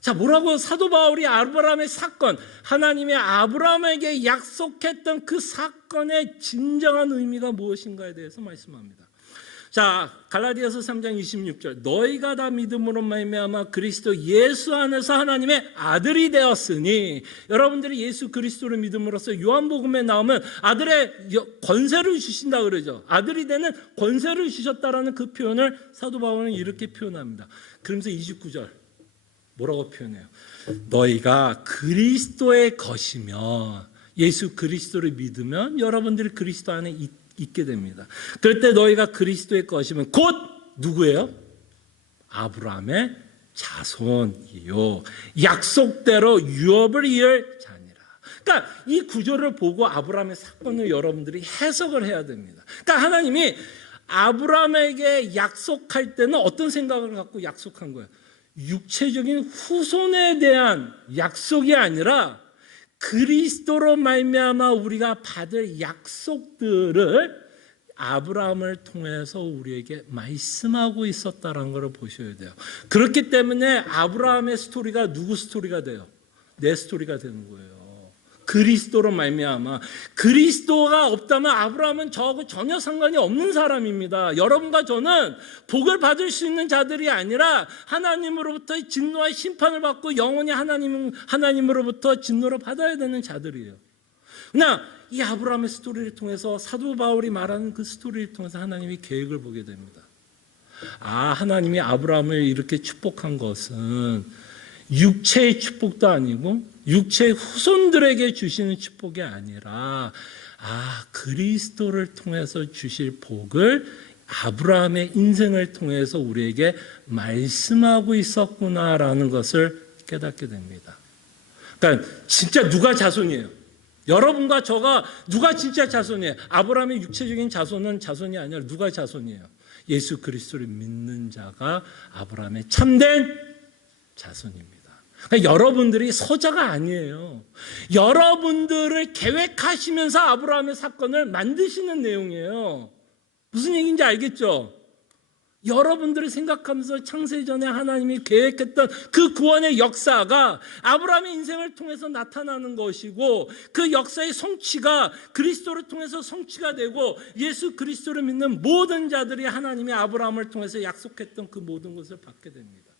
자, 뭐라고 사도 바울이 아브라함의 사건, 하나님의 아브라함에게 약속했던 그 사건의 진정한 의미가 무엇인가에 대해서 말씀합니다. 자, 갈라디아서 3장 26절. 너희가 다 믿음으로 말미암아 그리스도 예수 안에서 하나님의 아들이 되었으니, 여러분들이 예수 그리스도를 믿음으로써 요한복음에 나오면 아들의 권세를 주신다 그러죠. 아들이 되는 권세를 주셨다라는 그 표현을 사도 바울은 이렇게 표현합니다. 그러면서 29절 뭐라고 표현해요? 너희가 그리스도의 것이며, 예수 그리스도를 믿으면 여러분들이 그리스도 안에 있게 됩니다. 그럴 때 너희가 그리스도의 것이면 곧 누구예요? 아브라함의 자손이요, 약속대로 유업을 이을 자니라. 그러니까 이 구조를 보고 아브라함의 사건을 여러분들이 해석을 해야 됩니다. 그러니까 하나님이 아브라함에게 약속할 때는 어떤 생각을 갖고 약속한 거예요? 육체적인 후손에 대한 약속이 아니라 그리스도로 말미암아 우리가 받을 약속들을 아브라함을 통해서 우리에게 말씀하고 있었다는 것을 보셔야 돼요. 그렇기 때문에 아브라함의 스토리가 누구 스토리가 돼요? 내 스토리가 되는 거예요. 그리스도로 말미암아. 그리스도가 없다면 아브라함은 저하고 전혀 상관이 없는 사람입니다. 여러분과 저는 복을 받을 수 있는 자들이 아니라 하나님으로부터 진노와 심판을 받고 영원히 하나님으로부터 진노를 받아야 되는 자들이에요. 그러나 이 아브라함의 스토리를 통해서 사도 바울이 말하는 그 스토리를 통해서 하나님이 계획을 보게 됩니다. 하나님이 아브라함을 이렇게 축복한 것은 육체의 축복도 아니고 육체의 후손들에게 주시는 축복이 아니라 그리스도를 통해서 주실 복을 아브라함의 인생을 통해서 우리에게 말씀하고 있었구나라는 것을 깨닫게 됩니다. 그러니까 진짜 누가 자손이에요? 여러분과 저가 누가 진짜 자손이에요? 아브라함의 육체적인 자손이 아니라 누가 자손이에요? 예수 그리스도를 믿는 자가 아브라함의 참된 자손입니다. 그러니까 여러분들이 서자가 아니에요. 여러분들을 계획하시면서 아브라함의 사건을 만드시는 내용이에요. 무슨 얘기인지 알겠죠? 여러분들을 생각하면서 창세전에 하나님이 계획했던 그 구원의 역사가 아브라함의 인생을 통해서 나타나는 것이고, 그 역사의 성취가 그리스도를 통해서 성취가 되고, 예수 그리스도를 믿는 모든 자들이 하나님이 아브라함을 통해서 약속했던 그 모든 것을 받게 됩니다.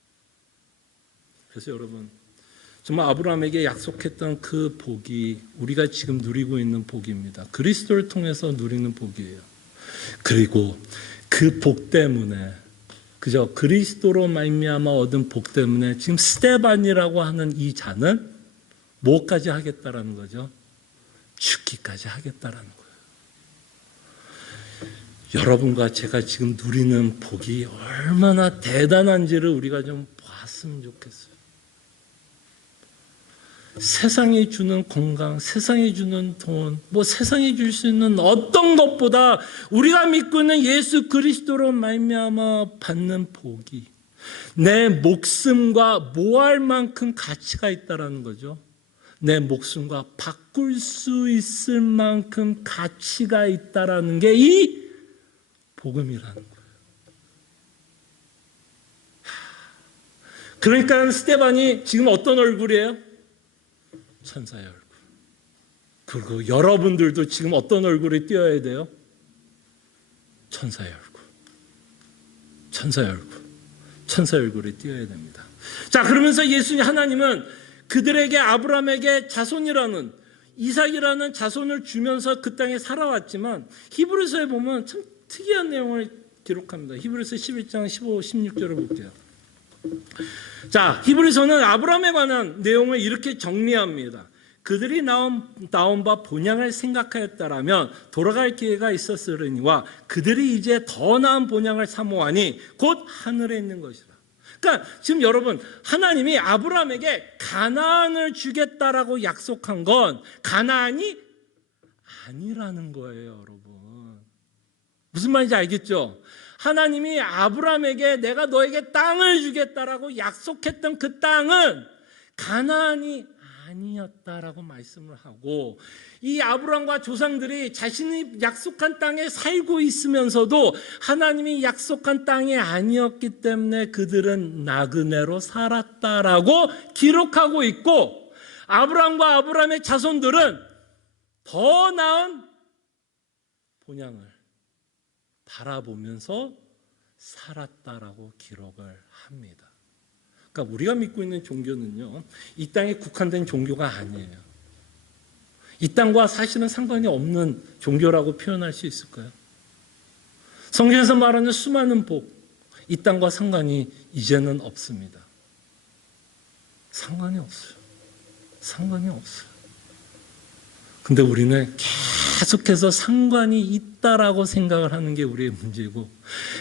그래서 여러분, 정말 아브라함에게 약속했던 그 복이 우리가 지금 누리고 있는 복입니다. 그리스도를 통해서 누리는 복이에요. 그리고 그 복 때문에, 그저 그리스도로 말미암아 얻은 복 때문에 지금 스데반이라고 하는 이 자는 뭐까지 하겠다라는 거죠? 죽기까지 하겠다라는 거예요. 여러분과 제가 지금 누리는 복이 얼마나 대단한지를 우리가 좀 봤으면 좋겠어요. 세상이 주는 건강, 세상이 주는 돈, 세상이 줄 수 있는 어떤 것보다 우리가 믿고 있는 예수 그리스도로 말미암아 받는 복이 내 목숨과 모할 만큼 가치가 있다라는 거죠. 내 목숨과 바꿀 수 있을 만큼 가치가 있다라는 게 이 복음이라는 거예요. 그러니까 스데반이 지금 어떤 얼굴이에요? 천사의 얼굴. 그리고 여러분들도 지금 어떤 얼굴이 띄어야 돼요? 천사의 얼굴. 천사의 얼굴. 천사의 얼굴이 띄어야 됩니다. 자, 그러면서 하나님은 그들에게 아브라함에게 자손이라는, 이삭이라는 자손을 주면서 그 땅에 살아왔지만, 히브리서에 보면 참 특이한 내용을 기록합니다. 히브리서 11장 15, 16절을 볼게요. 자, 히브리서는 아브라함에 관한 내용을 이렇게 정리합니다. 그들이 나온 바 본향을 생각하였다라면 돌아갈 기회가 있었으려니와 그들이 이제 더 나은 본향을 사모하니 곧 하늘에 있는 것이라. 그러니까 지금 여러분, 하나님이 아브라함에게 가나안을 주겠다라고 약속한 건 가나안이 아니라는 거예요, 여러분. 무슨 말인지 알겠죠? 하나님이 아브라함에게 내가 너에게 땅을 주겠다라고 약속했던 그 땅은 가나안이 아니었다라고 말씀을 하고, 이 아브라함과 조상들이 자신이 약속한 땅에 살고 있으면서도 하나님이 약속한 땅이 아니었기 때문에 그들은 나그네로 살았다라고 기록하고 있고, 아브라함과 아브라함의 자손들은 더 나은 본향을 바라보면서 살았다라고 기록을 합니다. 그러니까 우리가 믿고 있는 종교는요, 이 땅에 국한된 종교가 아니에요. 이 땅과 사실은 상관이 없는 종교라고 표현할 수 있을까요? 성경에서 말하는 수많은 복, 이 땅과 상관이 이제는 없습니다. 상관이 없어요. 상관이 없어요. 근데 우리는 계속해서 상관이 있다라고 생각을 하는 게 우리의 문제고,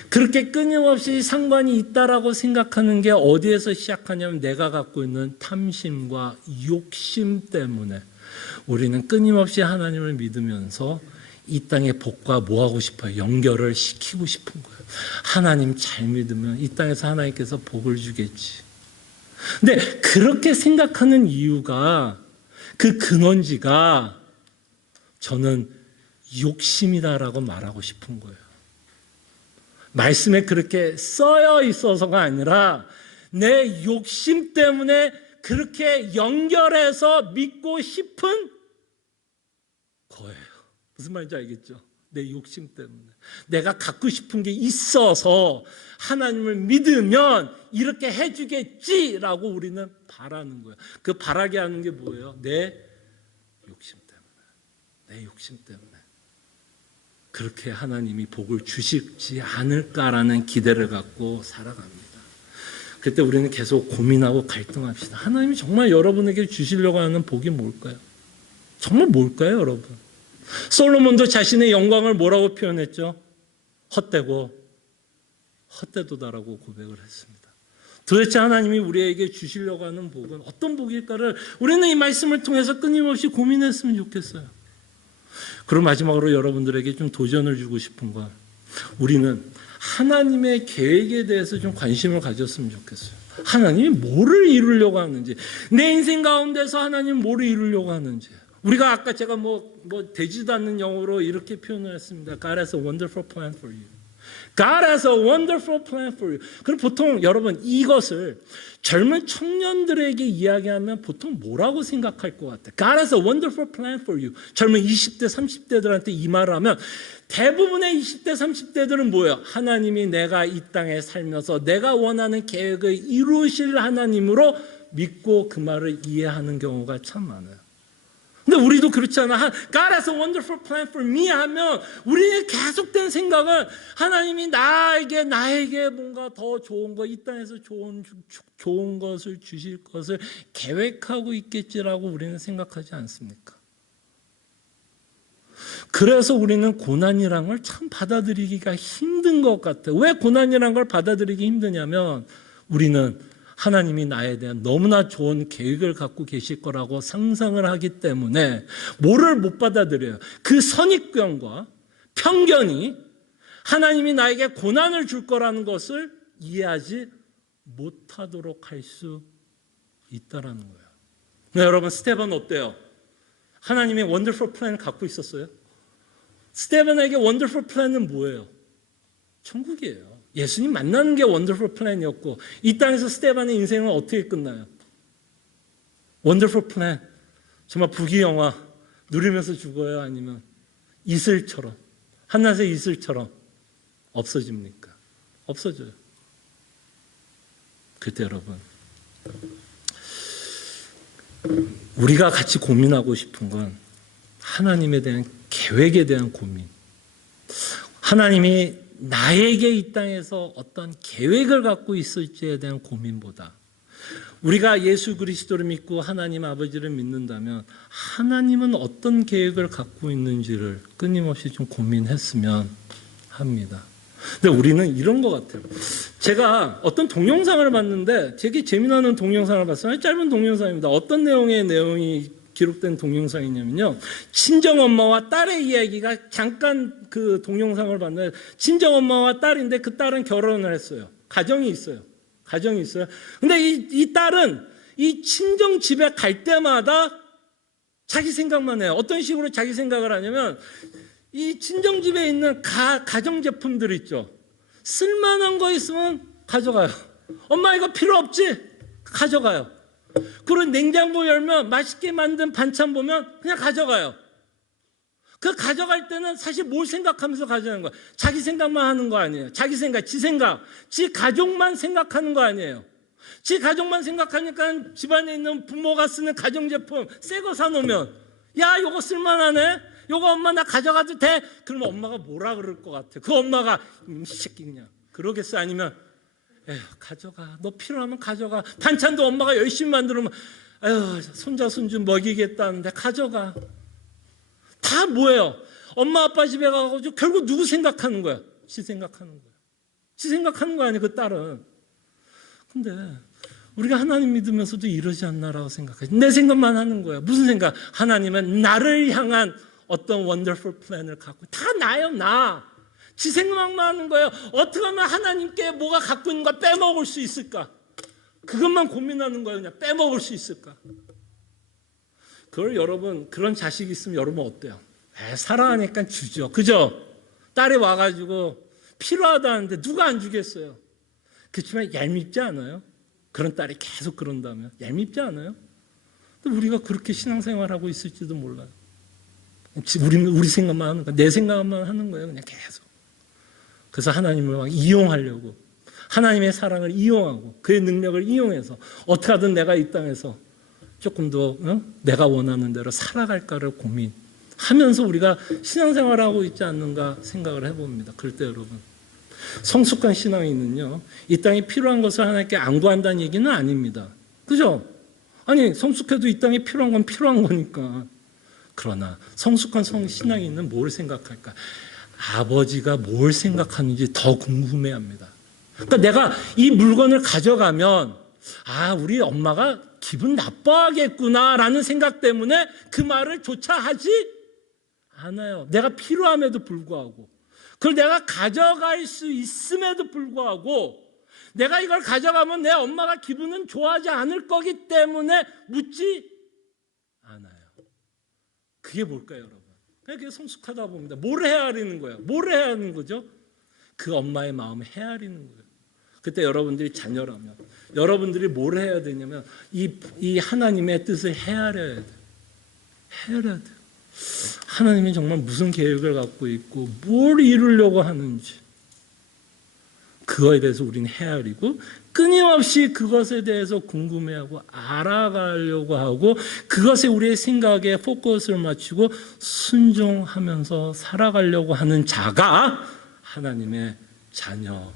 그렇게 끊임없이 상관이 있다라고 생각하는 게 어디에서 시작하냐면 내가 갖고 있는 탐심과 욕심 때문에 우리는 끊임없이 하나님을 믿으면서 이 땅의 복과 뭐 하고 싶어요? 연결을 시키고 싶은 거예요. 하나님 잘 믿으면 이 땅에서 하나님께서 복을 주겠지. 근데 그렇게 생각하는 이유가, 그 근원지가 저는 욕심이다라고 말하고 싶은 거예요. 말씀에 그렇게 써여 있어서가 아니라 내 욕심 때문에 그렇게 연결해서 믿고 싶은 더해요. 무슨 말인지 알겠죠? 내 욕심 때문에. 내가 갖고 싶은 게 있어서 하나님을 믿으면 이렇게 해주겠지라고 우리는 바라는 거예요. 그 바라게 하는 게 뭐예요? 내 욕심 때문에. 내 욕심 때문에. 그렇게 하나님이 복을 주시지 않을까라는 기대를 갖고 살아갑니다. 그때 우리는 계속 고민하고 갈등합시다. 하나님이 정말 여러분에게 주시려고 하는 복이 뭘까요? 정말 뭘까요, 여러분? 솔로몬도 자신의 영광을 뭐라고 표현했죠? 헛되고 헛되도다라고 고백을 했습니다. 도대체 하나님이 우리에게 주시려고 하는 복은 어떤 복일까를 우리는 이 말씀을 통해서 끊임없이 고민했으면 좋겠어요. 그리고 마지막으로 여러분들에게 좀 도전을 주고 싶은 건 우리는 하나님의 계획에 대해서 좀 관심을 가졌으면 좋겠어요. 하나님이 뭐를 이루려고 하는지, 내 인생 가운데서 하나님이 뭐를 이루려고 하는지. 우리가 아까 제가 되지도 않는 영어로 이렇게 표현을 했습니다. God has a wonderful plan for you. God has a wonderful plan for you. 그럼 보통 여러분 이것을 젊은 청년들에게 이야기하면 보통 뭐라고 생각할 것 같아요? God has a wonderful plan for you. 젊은 20대, 30대들한테 이 말을 하면 대부분의 20대, 30대들은 뭐예요? 하나님이 내가 이 땅에 살면서 내가 원하는 계획을 이루실 하나님으로 믿고 그 말을 이해하는 경우가 참 많아요. 근데 우리도 그렇잖아. God has a wonderful plan for me 하면 우리의 계속된 생각은 하나님이 나에게 뭔가 더 좋은 거, 이 땅에서 좋은 것을 주실 것을 계획하고 있겠지라고 우리는 생각하지 않습니까? 그래서 우리는 고난이란 걸 참 받아들이기가 힘든 것 같아요. 왜 고난이란 걸 받아들이기 힘드냐면 우리는 하나님이 나에 대한 너무나 좋은 계획을 갖고 계실 거라고 상상을 하기 때문에 뭐를 못 받아들여요. 그 선입견과 편견이 하나님이 나에게 고난을 줄 거라는 것을 이해하지 못하도록 할 수 있다라는 거예요. 네, 여러분 스테반 어때요? 하나님의 원더풀 플랜을 갖고 있었어요? 스테반에게 원더풀 플랜은 뭐예요? 천국이에요. 예수님 만나는 게 원더풀 플랜이었고 이 땅에서 스테반의 인생은 어떻게 끝나요? 원더풀 플랜. 정말 부귀영화 누리면서 죽어요? 아니면 이슬처럼 한낮의 이슬처럼 없어집니까? 없어져요. 그때 여러분 우리가 같이 고민하고 싶은 건 하나님에 대한 계획에 대한 고민. 하나님이 나에게 이 땅에서 어떤 계획을 갖고 있을지에 대한 고민보다 우리가 예수 그리스도를 믿고 하나님 아버지를 믿는다면 하나님은 어떤 계획을 갖고 있는지를 끊임없이 좀 고민했으면 합니다. 근데 우리는 이런 것 같아요. 제가 어떤 동영상을 봤는데 되게 재미나는 동영상을 봤어요. 짧은 동영상입니다. 어떤 내용이 기록된 동영상이냐면요. 친정엄마와 딸의 이야기가 잠깐 그 동영상을 봤는데 친정엄마와 딸인데 그 딸은 결혼을 했어요. 가정이 있어요. 근데 이 딸은 이 친정 집에 갈 때마다 자기 생각만 해요. 어떤 식으로 자기 생각을 하냐면 이 친정 집에 있는 가정제품들 있죠. 쓸만한 거 있으면 가져가요. 엄마 이거 필요 없지? 가져가요. 그리고 냉장고 열면 맛있게 만든 반찬 보면 그냥 가져가요. 그 가져갈 때는 사실 뭘 생각하면서 가져가는 거야? 자기 생각만 하는 거 아니에요. 자기 생각, 지 가족만 생각하는 거 아니에요. 지 가족만 생각하니까 집안에 있는 부모가 쓰는 가정제품 새 거 사놓으면 야 이거 쓸만하네? 이거 엄마 나 가져가도 돼? 그러면 엄마가 뭐라 그럴 것 같아? 그 엄마가 이 새끼 그냥 그러겠어? 아니면 에휴 가져가. 너 필요하면 가져가. 반찬도 엄마가 열심히 만들면 에휴 손자 손주 먹이겠다는데 가져가. 다 뭐예요? 엄마 아빠 집에 가가지고 결국 누구 생각하는 거야? 지 생각하는 거야. 지 생각하는 거 아니야 그 딸은. 근데 우리가 하나님 믿으면서도 이러지 않나라고 생각해. 내 생각만 하는 거야. 무슨 생각? 하나님은 나를 향한 어떤 원더풀 플랜을 갖고 다 나요 나. 지 생각만 하는 거예요. 어떻게 하면 하나님께 뭐가 갖고 있는 거 빼먹을 수 있을까? 그것만 고민하는 거예요. 그냥 빼먹을 수 있을까? 그걸 여러분 그런 자식이 있으면 여러분 어때요? 사랑하니까 주죠. 그죠? 딸이 와가지고 필요하다는데 누가 안 주겠어요? 그렇지만 얄밉지 않아요? 그런 딸이 계속 그런다면 얄밉지 않아요? 근데 우리가 그렇게 신앙생활하고 있을지도 몰라요. 우리 생각만 하는 거야. 내 생각만 하는 거예요. 그냥 계속. 그래서 하나님을 막 이용하려고, 하나님의 사랑을 이용하고 그의 능력을 이용해서 어떻게 하든 내가 이 땅에서 조금 더 내가 원하는 대로 살아갈까를 고민하면서 우리가 신앙생활을 하고 있지 않는가 생각을 해봅니다. 그럴 때 여러분, 성숙한 신앙인은요, 이 땅에 필요한 것을 하나님께 안 구한다는 얘기는 아닙니다. 그죠? 아니, 성숙해도 이 땅에 필요한 건 필요한 거니까. 그러나 성숙한 신앙인은 뭘 생각할까? 아버지가 뭘 생각하는지 더 궁금해합니다. 그러니까 내가 이 물건을 가져가면 우리 엄마가 기분 나빠하겠구나라는 생각 때문에 그 말을 조차 하지 않아요. 내가 필요함에도 불구하고, 그걸 내가 가져갈 수 있음에도 불구하고, 내가 이걸 가져가면 내 엄마가 기분은 좋아하지 않을 거기 때문에 묻지 않아요. 그게 뭘까요, 여러분? 그게 성숙하다 봅니다. 뭘 헤아리는 거예요? 뭘 헤아리는 거죠? 그 엄마의 마음을 헤아리는 거예요. 그때 여러분들이 자녀라면 여러분들이 뭘 해야 되냐면 이 하나님의 뜻을 헤아려야 돼요. 헤아려야 돼요. 하나님이 정말 무슨 계획을 갖고 있고 뭘 이루려고 하는지 그거에 대해서 우리는 헤아리고 끊임없이 그것에 대해서 궁금해하고 알아가려고 하고 그것에 우리의 생각에 포커스를 맞추고 순종하면서 살아가려고 하는 자가 하나님의 자녀입니다.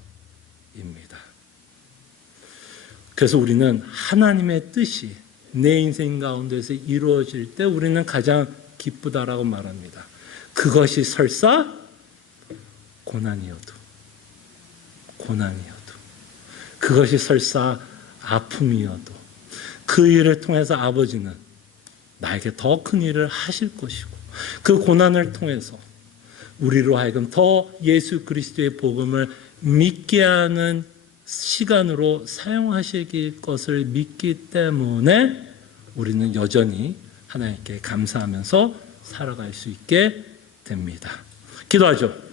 그래서 우리는 하나님의 뜻이 내 인생 가운데서 이루어질 때 우리는 가장 기쁘다라고 말합니다. 그것이 설사 고난이어도 그것이 설사 아픔이어도 그 일을 통해서 아버지는 나에게 더 큰 일을 하실 것이고 그 고난을 통해서 우리로 하여금 더 예수 그리스도의 복음을 믿게 하는 시간으로 사용하실 것을 믿기 때문에 우리는 여전히 하나님께 감사하면서 살아갈 수 있게 됩니다. 기도하죠.